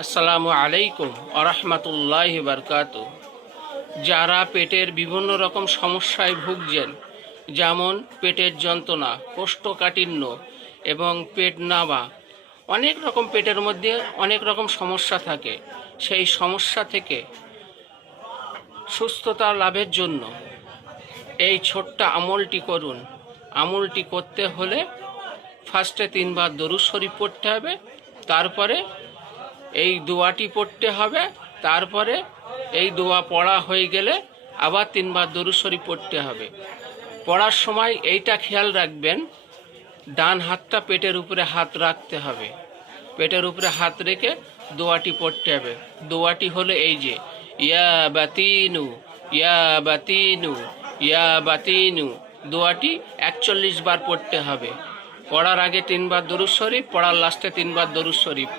আসসালামু আলাইকুম আরহামাতুল্লাহি বারকাতু। যারা পেটের বিভিন্ন রকম সমস্যায় ভুগছেন, যেমন পেটের যন্ত্রণা, কোষ্ঠকাঠিন্য এবং পেট নাবা, অনেক রকম পেটের মধ্যে অনেক রকম সমস্যা থাকে। সেই সমস্যা থেকে সুস্থতা লাভের জন্য এই ছোট্ট আমলটি করুন। আমলটি করতে হলে ফার্স্টে 3 বার দরুদ শরীফ পড়তে হবে, তারপরে এই দোয়াটি পড়তে হবে, তারপরে এই দোয়া পড়া হয়ে গেলে আবার 3 বার দরুদ শরীফ পড়তে হবে। পড়ার সময় এইটা খেয়াল রাখবেন, ডান হাতটা পেটের উপরে হাত রাখতে হবে। পেটের উপরে হাত রেখে দোয়াটি পড়তে হবে। দোয়াটি হলো এই যে, ইয়া বাতিনু ইয়া বাতিনু ইয়া বাতিনু। দোয়াটি 41 বার পড়তে হবে। পড়ার আগে 3 বার দরুদ শরীফ, পড়ার লাস্টে 3 বার দরুদ শরীফ।